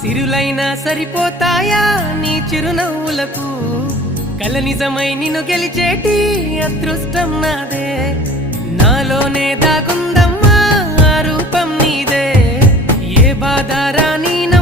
సిరులైనా సరిపోతాయా నీ చిరునవ్వులకు కల నిజమై నిన్ను గెలిచేటి అదృష్టం నాదే నాలోనే దాగుందమ్మా ఆ రూపం నీదే ఏ బాధ రాని